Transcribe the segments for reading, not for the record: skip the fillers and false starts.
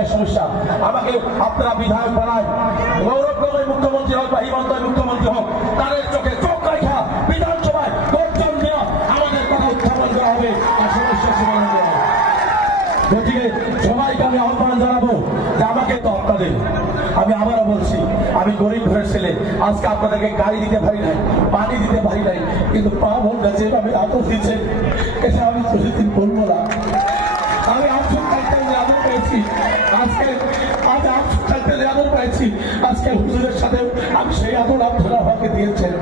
এক সমস্যা। আমাকে আপনারা বিধায়ক বানায়, গৌরবগঞ্জের মুখ্যমন্ত্রী হোক বা হিমন্তয় মুখ্যমন্ত্রী হোক, তাদের চোখে চোখ রাখা বিধানসভায় গর্জন দেওয়া আমাদের কথা উত্থাপন করা হবে আর সমস্যার সমাধান করা হবে। গতিকে সবাইকে আমি আহ্বান জানাবো যে আমাকে তো আপনাদের, আমি আবারও বলছি, আমি গরিব ঘরের ছেলে, আজকে আপনাদেরকে গাড়ি দিতে পারি নাই, পানি দিতে পারি নাই, কিন্তু পা ভোলটা যেভাবে আদর দিচ্ছে এটা আমি প্রতিদিন বলবো না। আমি আফসোস খাইতে আদর পেয়েছি, আজকে আজ আফসোস খাইতে আদর পেয়েছি, আজকে হুজুরের সাথে আমি সেই আদর আপনারা আমাকে দিয়েছেন।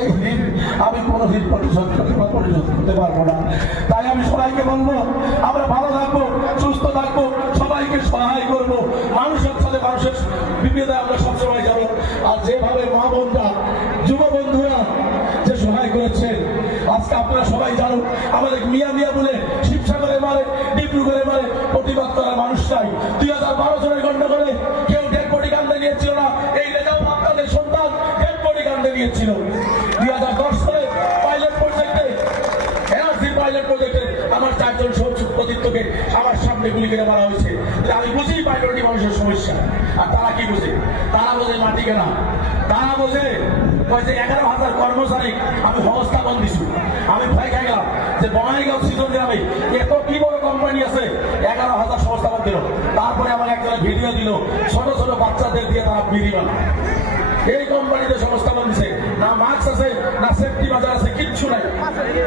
এই ঋণ আমি কোনোদিন পরিশোধ করতে পারবো না। তাই আমি সবাইকে বলবো, আমরা ভালো থাকবো, সুস্থ থাকবো, সবাইকে সহায় করবো, মানুষের সাথে মানুষের বিপদে আমরা সবসময় যাবো। আর যেভাবে মা বোনরা, যুব বন্ধুরা যে সহায় করেছেন, আজকে আপনারা সবাই জানুন, আমাদের মিয়া মিয়া বলে শিবসাগরে মারে, ডিব্রুগড়ে মারে, প্রতিবাদ করার মানুষ নাই। 2012 সালের গন্ডগোলে কেউ ডেড বডি কান্দে নিয়েছিল না, এই রেজাও আপনাদের সন্তান ডেড বডি কান্দে নিয়েছিল। 2010 সালে পাইলট প্রজেক্টে, এনআরসি পাইলট প্রজেক্টে আমার 4 জন সচিবকে আমার সামনে গুলি করে মারা হয়েছে। আমি বুঝি পাইলটি মানুষের সমস্যা, আর তারা কি বুঝে? তারা বোঝে মাটি কেনা, তারা বোঝে 11,000 কর্মচারী আমি সংস্থাপন দিছি। আমি ভয় খাই গেলাম যে বঙ্গাইগাঁও সিজন গ্রামে এত কি বড় কোম্পানি আছে, 11,000 সংস্থাপন দিল। তারপরে আমার একজনের ভিডিও দিল, ছোট ছোট বাচ্চাদের দিয়ে তারা বিড়ি বানায়। এই কোম্পানিতে সংস্থাপন দিছে, না মাস্ক আছে, না সেফটি বাজার আছে, কিচ্ছু নাই।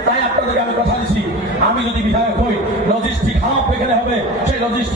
তাই আপনাদেরকে আমি কথা দিচ্ছি, আমি যদি বিধায়ক হই, লজিস্টিক হাব এখানে হবে, সেই লজিস্টিক